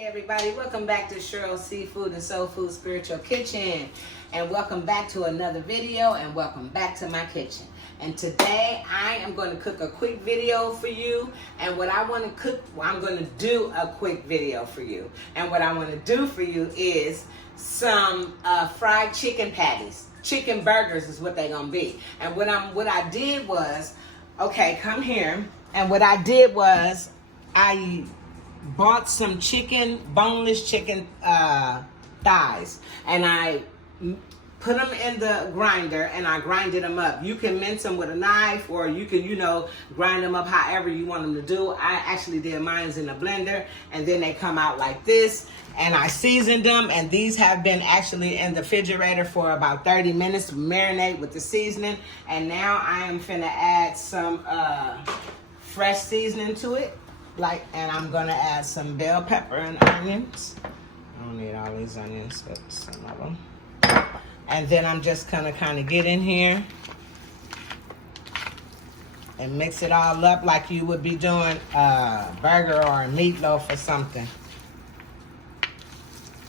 Hey everybody, welcome back to Cheryls Seafood and Soul Food Spiritual Kitchen. And welcome back to another video and welcome back to my kitchen. And today I am going to cook a quick video for you. And what I want to cook, I'm going to do a quick video for you. And what I want to do for you is some fried chicken patties. Chicken burgers is what they're going to be. And what I did was, okay, come here. And what I did was I bought some chicken, boneless chicken thighs, and I put them in the grinder and I grinded them up. You can mince them with a knife, or you can, grind them up however you want them to do. I actually did mine in a blender, and then they come out like this. And I seasoned them, and these have been actually in the refrigerator for about 30 minutes to marinate with the seasoning. And now I am finna add some fresh seasoning to it. And I'm gonna add some bell pepper and onions. I don't need all these onions, but some of them. And then I'm just gonna kind of get in here and mix it all up like you would be doing a burger or a meatloaf or something.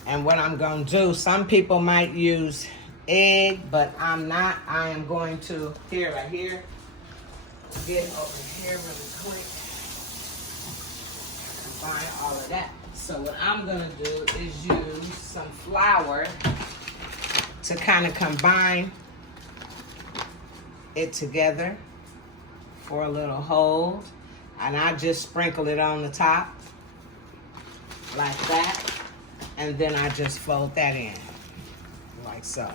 And what I'm gonna do, some people might use egg, but I'm not. I am going to, right here, get over here really quick. Combine all of that. So what I'm gonna do is use some flour to kind of combine it together for a little hold, and I just sprinkle it on the top like that, and then I just fold that in like so.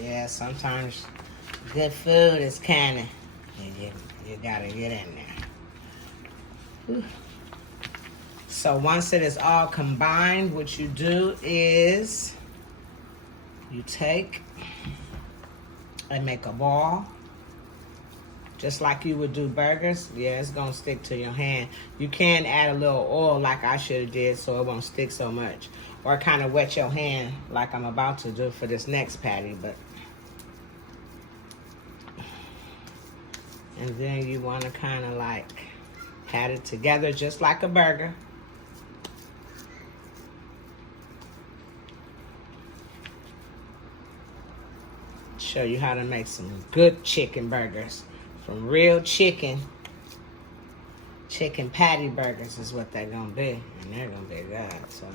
Yeah, sometimes good food is kind of, you gotta get in there. So once it is all combined, what you do is you take and make a ball, just like you would do burgers. Yeah, it's gonna stick to your hand. You can add a little oil like I should have did so it won't stick so much, or kind of wet your hand like I'm about to do for this next patty. But and then you want to kind of like pat it together just like a burger. Show you how to make some good chicken burgers from real chicken. Chicken patty burgers is what they're gonna be, and they're gonna be good. So,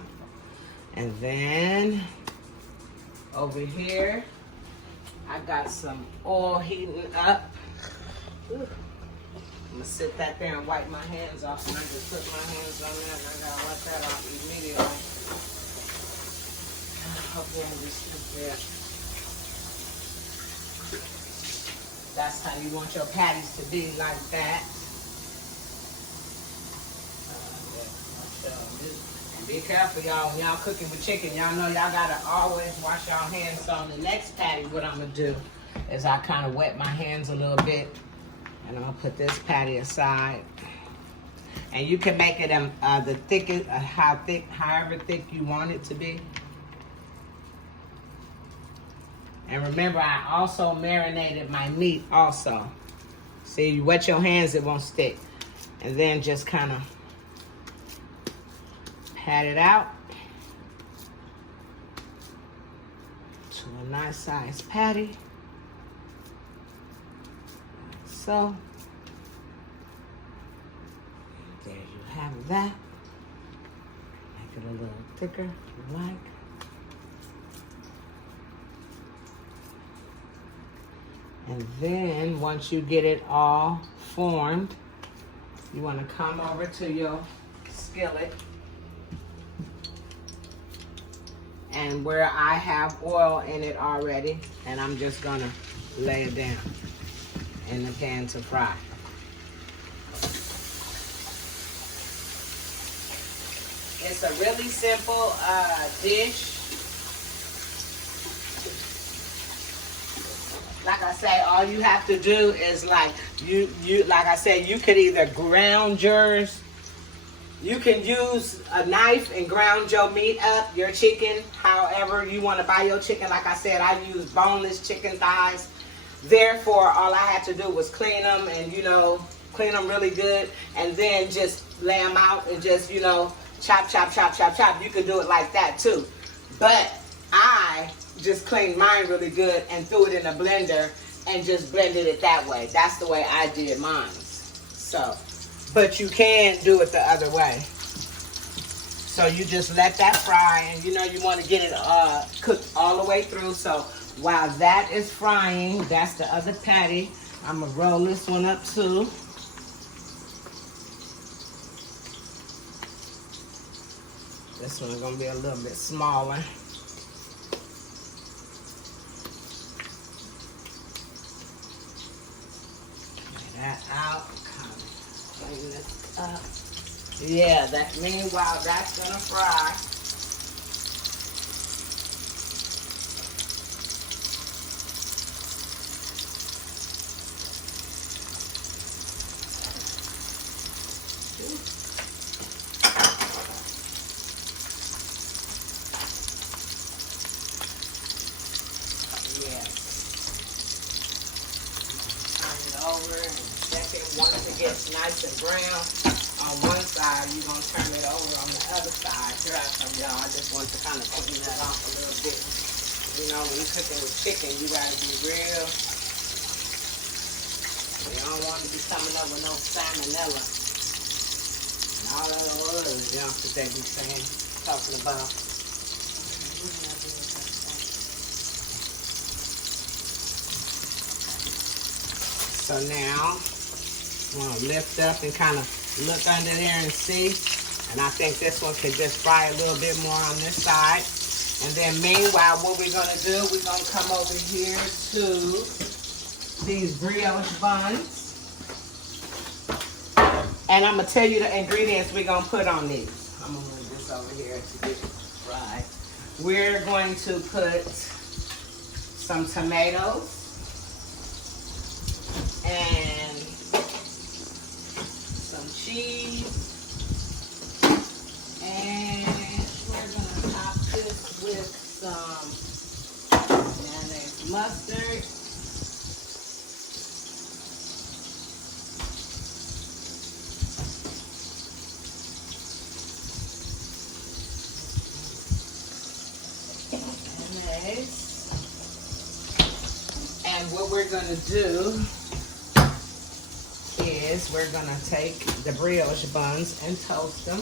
and then over here I got some oil heating up. Ooh. I'm gonna sit that there and wipe my hands off, and I just put my hands on there and I gotta wipe that off immediately. Okay, yeah. That's how you want your patties to be, like that. And be careful, y'all. When y'all cooking with chicken, y'all know y'all gotta always wash y'all hands. So on the next patty, what I'm gonna do is I kind of wet my hands a little bit. And I'm gonna put this patty aside, and you can make it the thickest, however thick you want it to be. And remember, I also marinated my meat also. See, you wet your hands, it won't stick. And then just kind of pat it out to a nice size patty. So, there you have that. Make it a little thicker if you like. And then, once you get it all formed, you want to come over to your skillet. And where I have oil in it already, and I'm just going to lay it down in the pan to fry. It's a really simple dish. Like I say, all you have to do is like I said, you could either ground yours. You can use a knife and ground your meat up, your chicken, however you want to buy your chicken. Like I said, I use boneless chicken thighs. Therefore, all I had to do was clean them and, clean them really good, and then just lay them out and just, you know, chop, chop, chop, chop, chop. You could do it like that too. But I just cleaned mine really good and threw it in a blender and just blended it that way. That's the way I did mine. So, but you can do it the other way. So you just let that fry, and you know you want to get it cooked all the way through. So while that is frying, that's the other patty. I'm going to roll this one up too. This one's going to be a little bit smaller. Get that out. Kind of clean this up. Yeah, meanwhile, that's going to fry. Over and check it once it gets nice and brown on one side. You're going to turn it over on the other side. Here I come, y'all. I just want to kind of clean that off a little bit. You know, when you're cooking with chicken, you got to be real. You don't want to be coming up with no salmonella and all that other junk that they be saying, talking about. So now, I'm going to lift up and kind of look under there and see. And I think this one could just fry a little bit more on this side. And then meanwhile, what we're going to do, we're going to come over here to these brioche buns. And I'm going to tell you the ingredients we're going to put on these. I'm going to move this over here to get it fried. We're going to put some tomatoes. And some cheese, and we're gonna top this with some mayonnaise mustard, and what we're gonna do is we're gonna take the brioche buns and toast them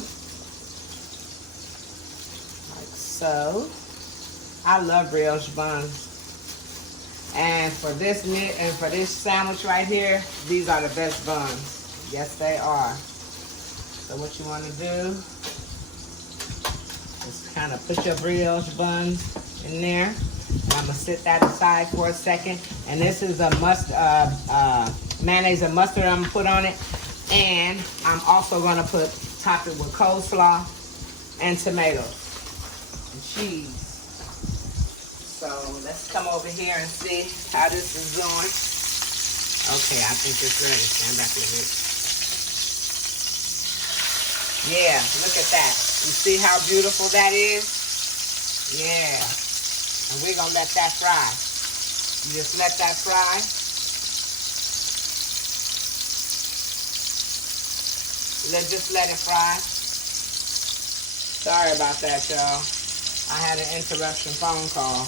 like so. I love brioche buns, and for this sandwich right here, these are the best buns. Yes, they are. So what you want to do is kind of put your brioche buns in there, and I'm gonna sit that aside for a second. And this is a mayonnaise and mustard I'm gonna put on it, and I'm also gonna top it with coleslaw and tomatoes and cheese. So let's come over here and see how this is going. Okay, I think it's ready. Stand back a little bit. Yeah, look at that. You see how beautiful that is? Yeah. And we're gonna let that fry. You just let that fry. Just let it fry. Sorry about that, y'all. I had an interruption phone call.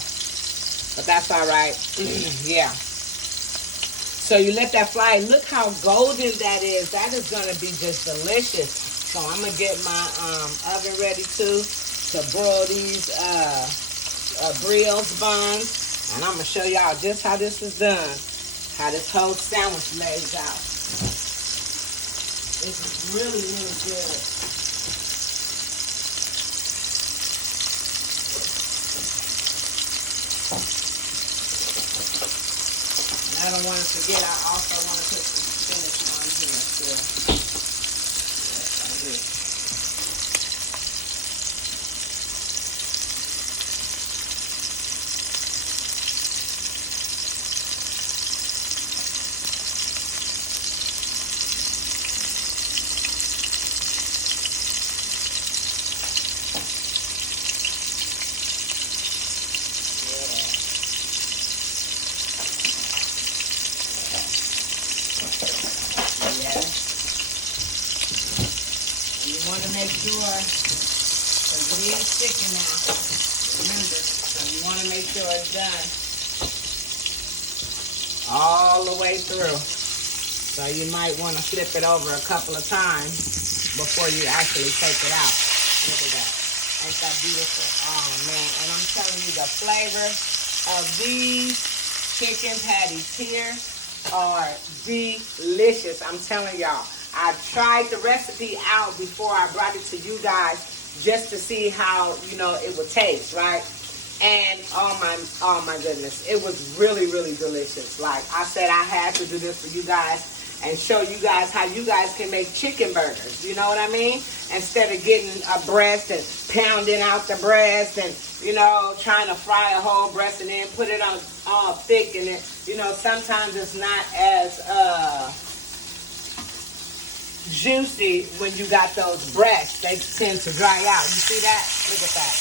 But that's all right. Yeah. So you let that fry. Look how golden that is. That is going to be just delicious. So I'm going to get my oven ready to broil these brioche buns. And I'm going to show y'all just how this is done. How this whole sandwich lays out. This is really, really good. And I don't want to forget, I also want to put some spinach on here too. Yes, I do. sure, because it is chicken now. Remember, so you want to make sure it's done all the way through. So you might want to flip it over a couple of times before you actually take it out. Look at that. Ain't that beautiful? Oh, man. And I'm telling you, the flavor of these chicken patties here are delicious. I'm telling y'all. I tried the recipe out before I brought it to you guys just to see how, you know, it would taste, right? And oh my goodness, it was really, really delicious. Like I said, I had to do this for you guys and show you guys how you guys can make chicken burgers. You know what I mean? Instead of getting a breast and pounding out the breast and, you know, trying to fry a whole breast and then put it on all thick, and it, you know, sometimes it's not as juicy when you got those breasts. They tend to dry out. You see that? Look at that.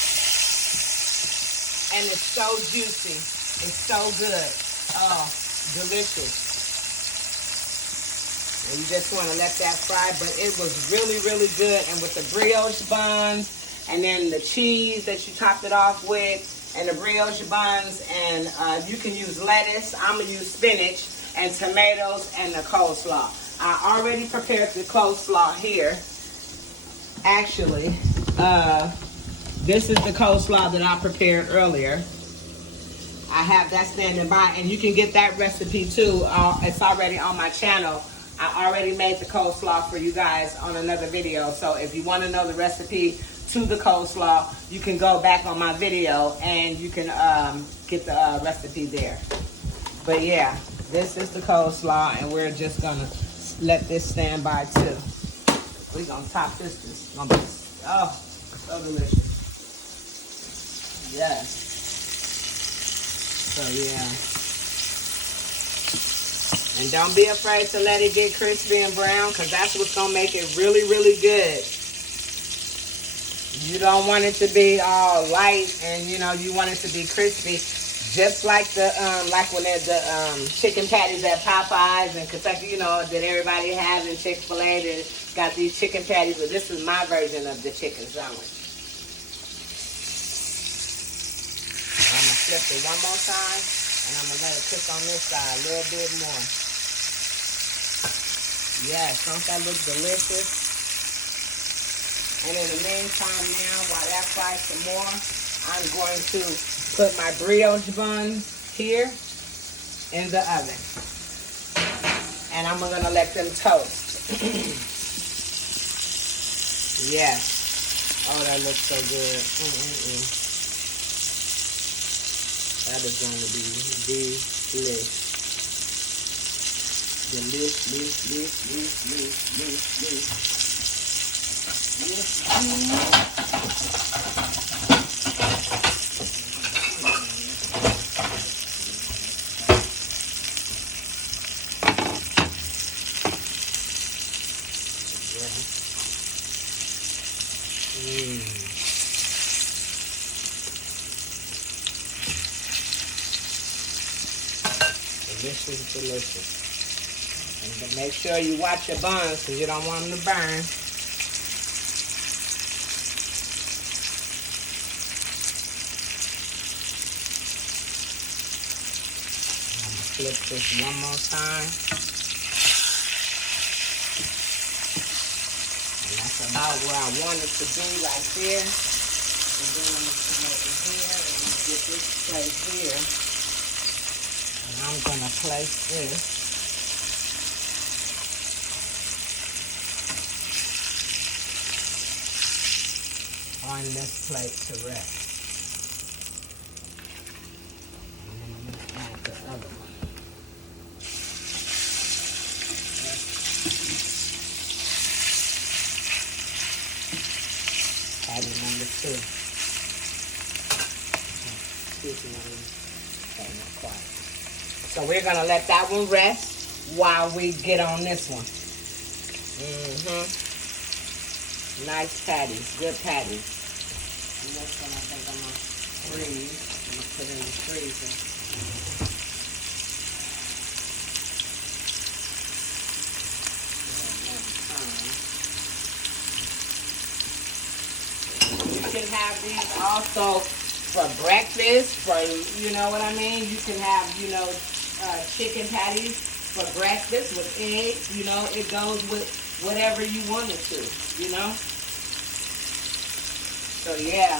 And it's so juicy. It's so good. Oh, delicious. And you just want to let that fry, but it was really, really good. And with the brioche buns, and then the cheese that you topped it off with, and the brioche buns, and you can use lettuce. I'm going to use spinach and tomatoes and the coleslaw. I already prepared the coleslaw here. Actually, this is the coleslaw that I prepared earlier. I have that standing by, and you can get that recipe too. It's already on my channel. I already made the coleslaw for you guys on another video. So if you want to know the recipe to the coleslaw, you can go back on my video and you can get the recipe there. But yeah, this is the coleslaw, and we're just gonna let this stand by too. We're gonna top this. This is gonna be so delicious. Yes. So yeah. And don't be afraid to let it get crispy and brown, because that's what's gonna make it really, really good. You don't want it to be all light, and you know, you want it to be crispy. Just like the like when there's the chicken patties at Popeyes and Kentucky, you know, that everybody has in Chick-fil-A. That got these chicken patties, but this is my version of the chicken sandwich. I'm gonna flip it one more time, and I'm gonna let it cook on this side a little bit more. Yes, don't that look delicious? And in the meantime now, while that fries some more, I'm going to put my brioche buns here in the oven. And I'm going to let them toast. Yes. Oh, that looks so good. That is going to be delicious. Delicious. And make sure you watch your buns, because you don't want them to burn. I'm going to flip this one more time. And that's about where I want it to be right there. And then I'm going to come over here and get this plate here. And I'm going to place this on this plate to rest. And then I'm going to add the other one. Patty number 2. Excuse me, okay, not quite. So we're going to let that one rest while we get on this one. Nice patties, good patties. And this one I think I'm going to freeze. I'm going to put it in the freezer. these also for breakfast, for, you know what I mean? You can have, you know, chicken patties for breakfast with eggs. You know, it goes with whatever you want it to, you know? So, yeah.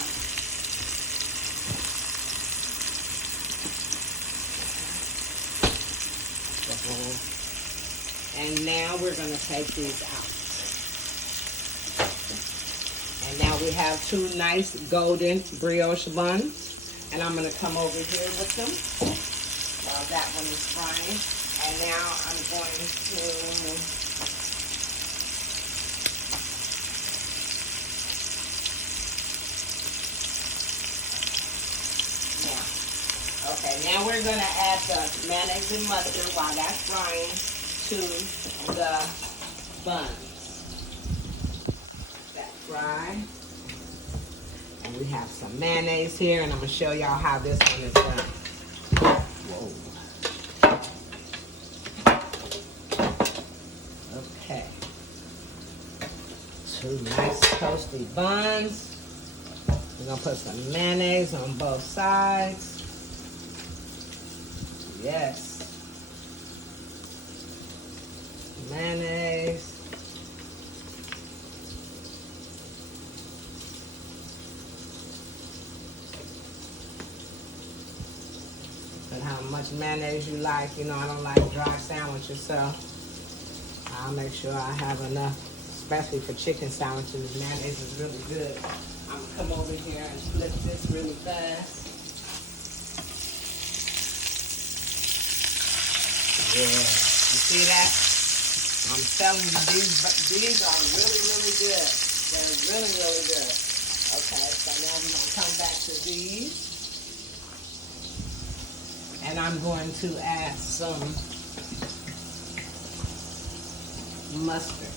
And now we're going to take these out. And now we have two nice golden brioche buns. And I'm going to come over here with them while that one is frying. And now I'm going to now we're going to add the mayonnaise and mustard while that's frying to the buns. That fry. And we have some mayonnaise here, and I'm going to show y'all how this one is done. Whoa. Okay. Two nice toasty buns. We're going to put some mayonnaise on both sides. Yes. Mayonnaise. And how much mayonnaise you like. You know, I don't like dry sandwiches, so I'll make sure I have enough, especially for chicken sandwiches. Mayonnaise is really good. I'm going to come over here and flip this really fast. Yeah, you see that? I'm telling you, these are really, really good. They're really, really good. Okay, so now we're going to come back to these. And I'm going to add some mustard.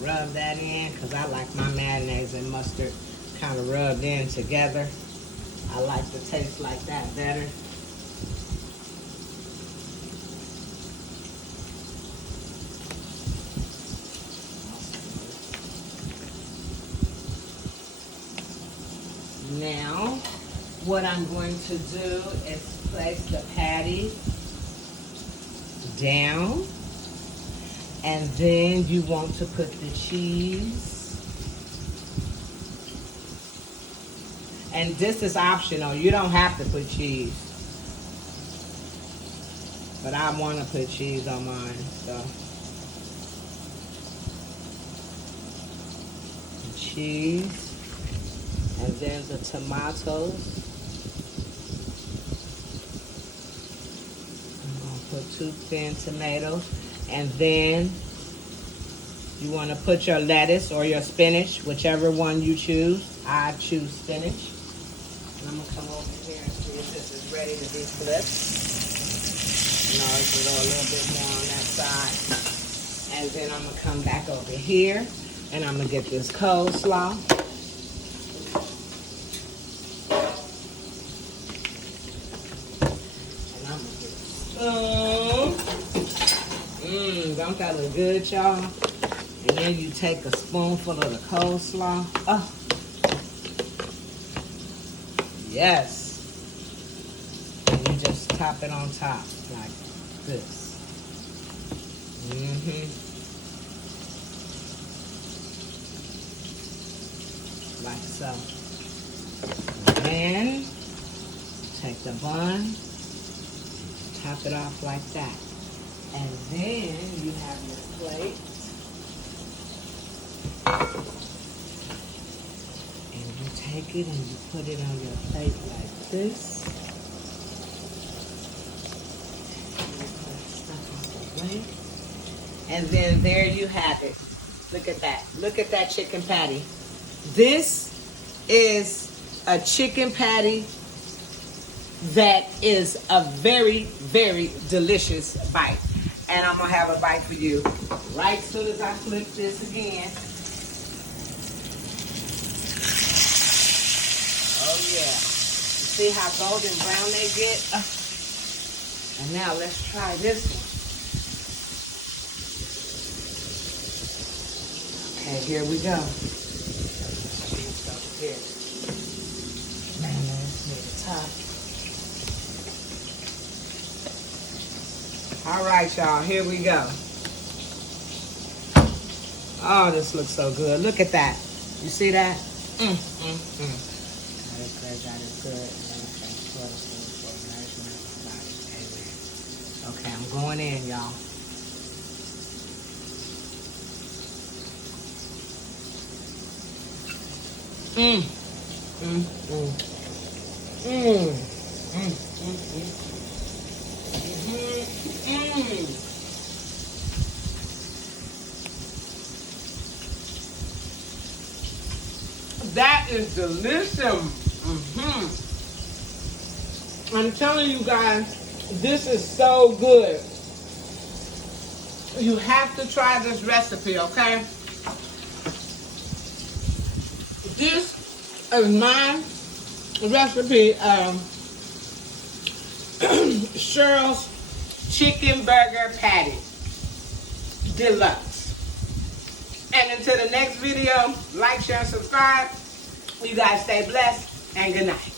Rub that in because I like my mayonnaise and mustard kind of rubbed in together. I like the taste like that better. Now, what I'm going to do is place the patty down. And then you want to put the cheese. And this is optional. You don't have to put cheese. But I want to put cheese on mine, so. The cheese. And then the tomatoes. I'm going to put 2 thin tomatoes. And then you want to put your lettuce or your spinach, whichever one you choose. I choose spinach. And I'm going to come over here and see if this is ready to be flipped. You know, it can go a little bit more on that side. And then I'm going to come back over here and I'm going to get this coleslaw. And I'm going to get a spoon. Don't that look good, y'all? And then you take a spoonful of the coleslaw. Oh, yes. And you just top it on top like this. Like so. And then take the bun, top it off like that. And then you have your plate. And you take it and you put it on your plate like this. And you put stuff on the plate. And then there you have it. Look at that. Look at that chicken patty. This is a chicken patty that is a very, very delicious bite. And I'm going to have a bite for you right as soon as I flip this again. Oh, yeah. See how golden brown they get? And now let's try this one. Okay, here we go. Here. Man, let's see the top. All right, y'all, here we go. Oh, this looks so good. Look at that. You see that? God is good. Okay, I'm going in, y'all. That is delicious. I'm telling you guys, this is so good. You have to try this recipe, okay? This is my recipe of Cheryls chicken burger patty deluxe. And until the next video, like, share, and subscribe. You guys stay blessed and good night.